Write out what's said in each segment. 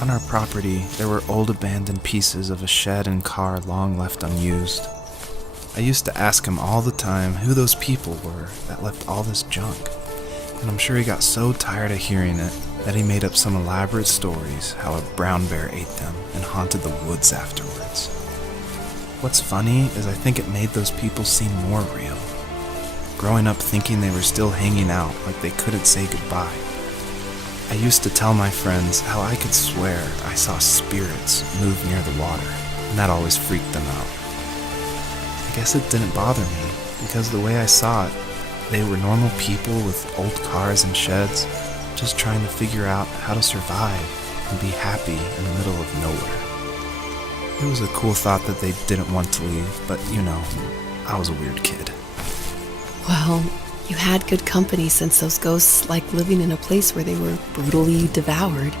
On our property, there were old abandoned pieces of a shed and car long left unused. I used to ask him all the time who those people were that left all this junk, and I'm sure he got so tired of hearing it that he made up some elaborate stories how a brown bear ate them and haunted the woods afterwards. What's funny is I think it made those people seem more real. Growing up thinking they were still hanging out like they couldn't say goodbye. I used to tell my friends how I could swear I saw spirits move near the water, and that always freaked them out. I guess it didn't bother me, because the way I saw it, they were normal people with old cars and sheds, just trying to figure out how to survive and be happy in the middle of nowhere. It was a cool thought that they didn't want to leave, but I was a weird kid. Well, you had good company since those ghosts liked living in a place where they were brutally devoured.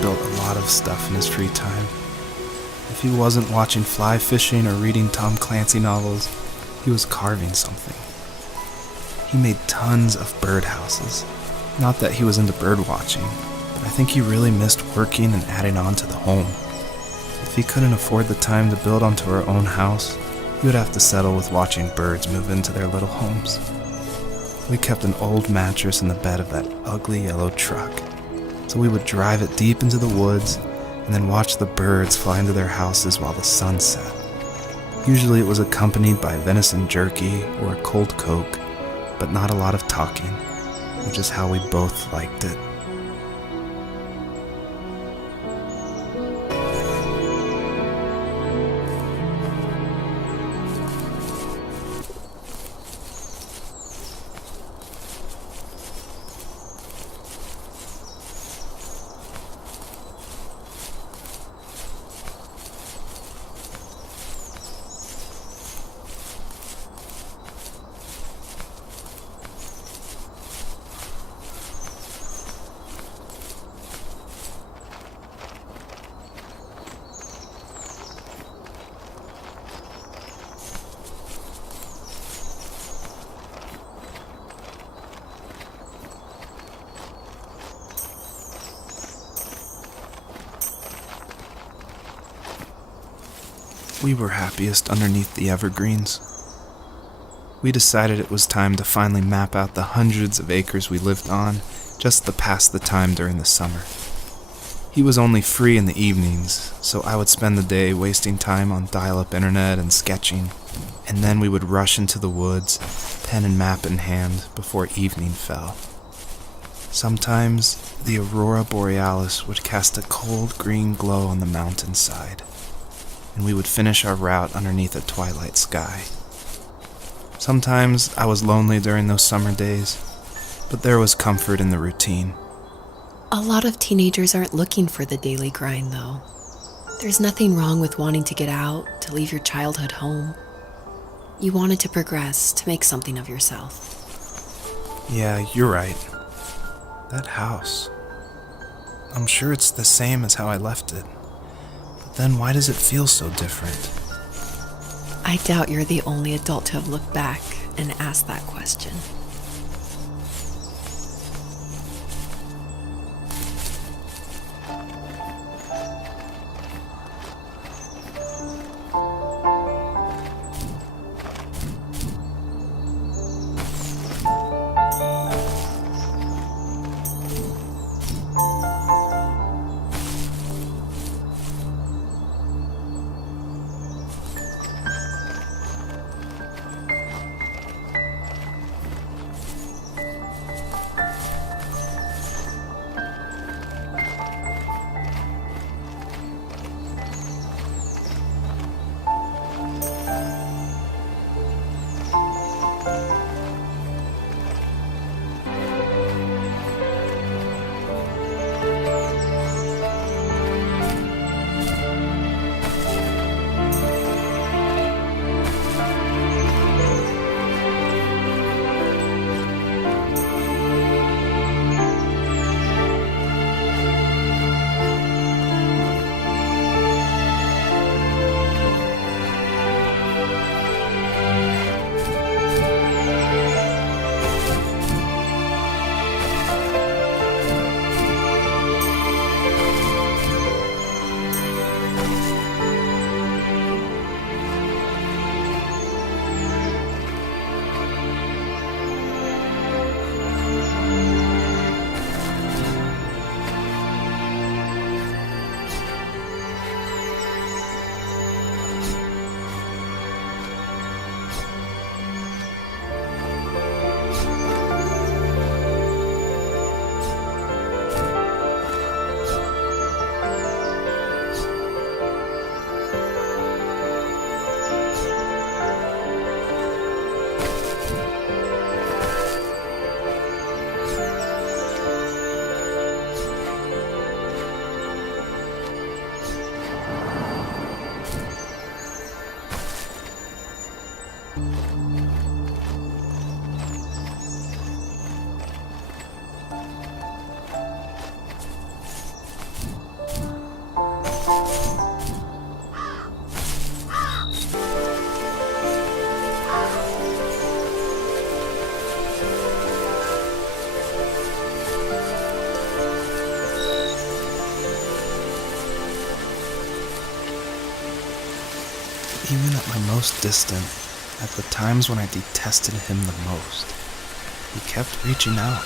Built a lot of stuff in his free time. If he wasn't watching fly fishing or reading Tom Clancy novels, he was carving something. He made tons of birdhouses. Not that he was into bird watching, but I think he really missed working and adding on to the home. If he couldn't afford the time to build onto our own house, he would have to settle with watching birds move into their little homes. We kept an old mattress in the bed of that ugly yellow truck. So we would drive it deep into the woods and then watch the birds fly into their houses while the sun set. Usually it was accompanied by venison jerky or a cold Coke, but not a lot of talking, which is how we both liked it. we were happiest underneath the evergreens. We decided it was time to finally map out the hundreds of acres we lived on just to pass the time during the summer. He was only free in the evenings, so I would spend the day wasting time on dial-up internet and sketching, and then we would rush into the woods, pen and map in hand, before evening fell. Sometimes, the aurora borealis would cast a cold green glow on the mountainside, and we would finish our route underneath a twilight sky. Sometimes I was lonely during those summer days, but there was comfort in the routine. A lot of teenagers aren't looking for the daily grind, though. There's nothing wrong with wanting to get out, to leave your childhood home. You wanted to progress, to make something of yourself. Yeah, you're right. That house. I'm sure it's the same as how I left it. But then why does it feel so different? I doubt you're the only adult to have looked back and asked that question. Even at my most distant, at the times when I detested him the most, he kept reaching out.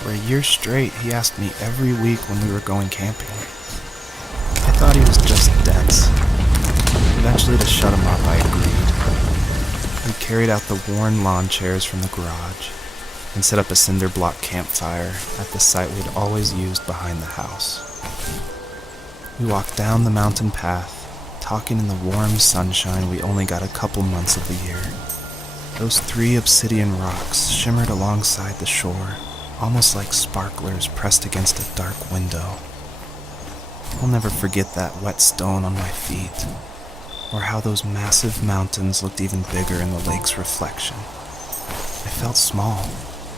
For a year straight, he asked me every week when we were going camping. I thought he was just dense. Eventually, to shut him up, I agreed. We carried out the worn lawn chairs from the garage and set up a cinder block campfire at the site we'd always used behind the house. We walked down the mountain path, talking in the warm sunshine we only got a couple months of the year. Those 3 obsidian rocks shimmered alongside the shore, almost like sparklers pressed against a dark window. I'll never forget that wet stone on my feet, or how those massive mountains looked even bigger in the lake's reflection. I felt small,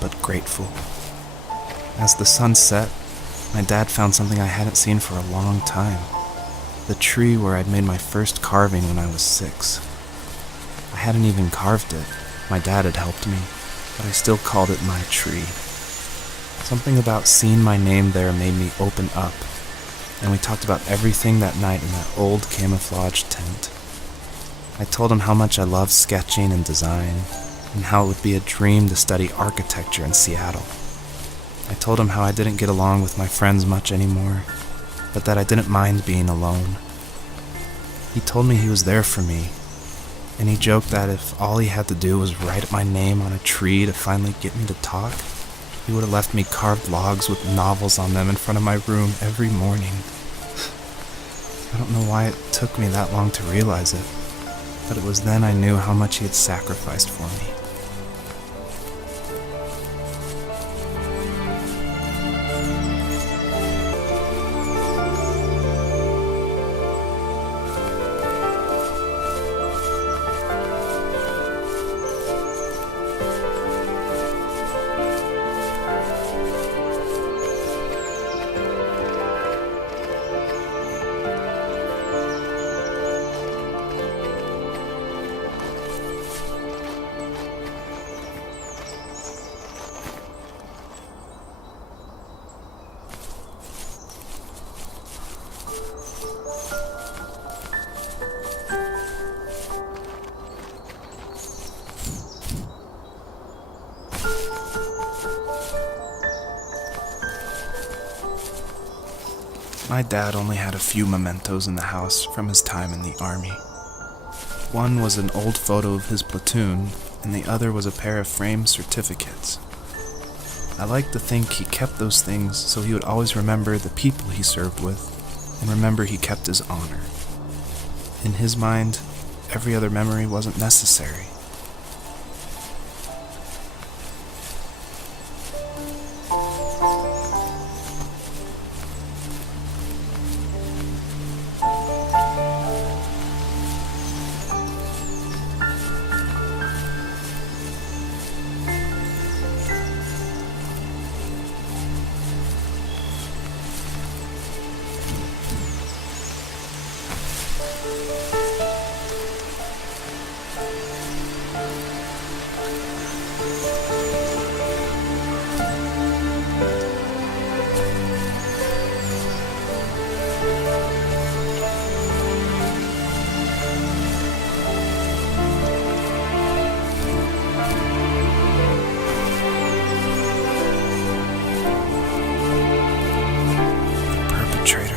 but grateful. As the sun set, my dad found something I hadn't seen for a long time. The tree where I'd made my first carving when I was 6. I hadn't even carved it. My dad had helped me, but I still called it my tree. Something about seeing my name there made me open up, and we talked about everything that night in that old camouflage tent. I told him how much I loved sketching and design, and how it would be a dream to study architecture in Seattle. I told him how I didn't get along with my friends much anymore, but that I didn't mind being alone. He told me he was there for me, and he joked that if all he had to do was write my name on a tree to finally get me to talk, he would have left me carved logs with novels on them in front of my room every morning. I don't know why it took me that long to realize it, but it was then I knew how much he had sacrificed for me. My dad only had a few mementos in the house from his time in the army. One was an old photo of his platoon, and the other was a pair of framed certificates. I like to think he kept those things so he would always remember the people he served with, and remember he kept his honor. In his mind, every other memory wasn't necessary.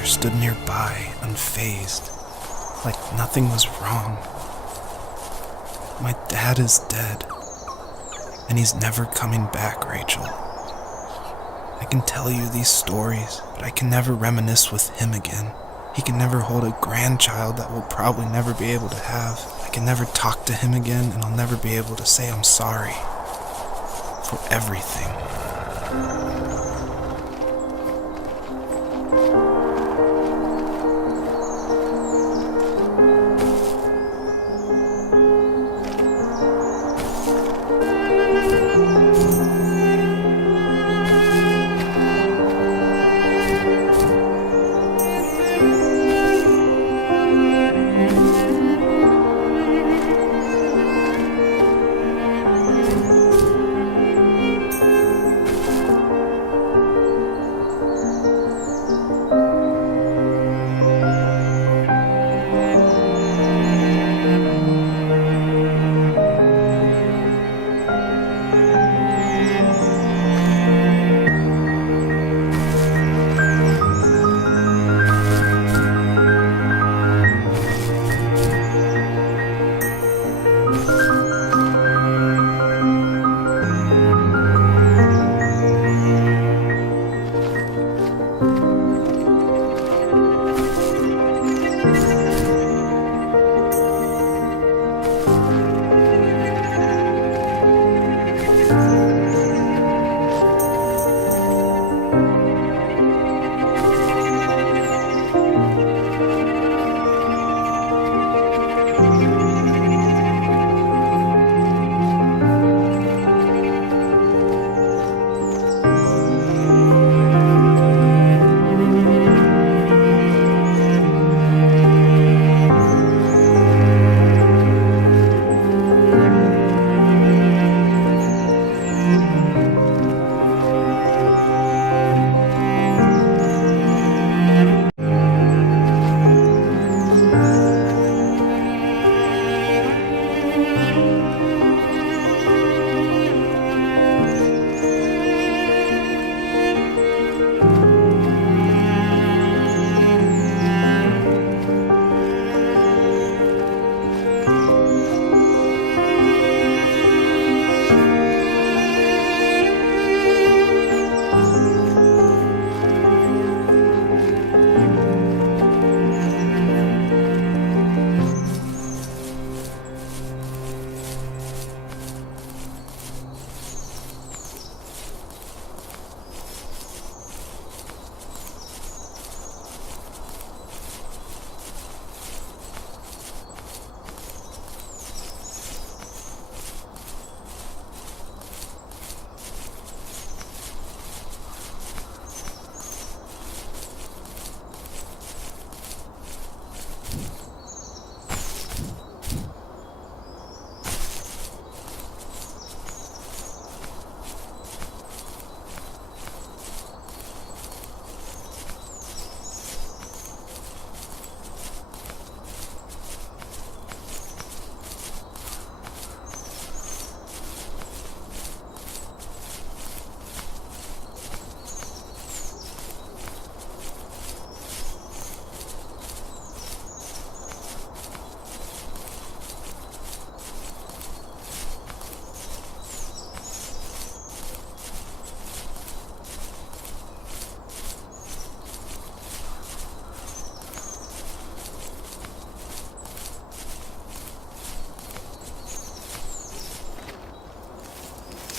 Stood nearby, unfazed, like nothing was wrong. My dad is dead, and he's never coming back, Rachel. I can tell you these stories, but I can never reminisce with him again. He can never hold a grandchild that we'll probably never be able to have. I can never talk to him again, and I'll never be able to say I'm sorry for everything.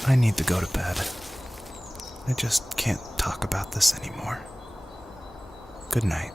I need to go to bed. I just can't talk about this anymore. Good night.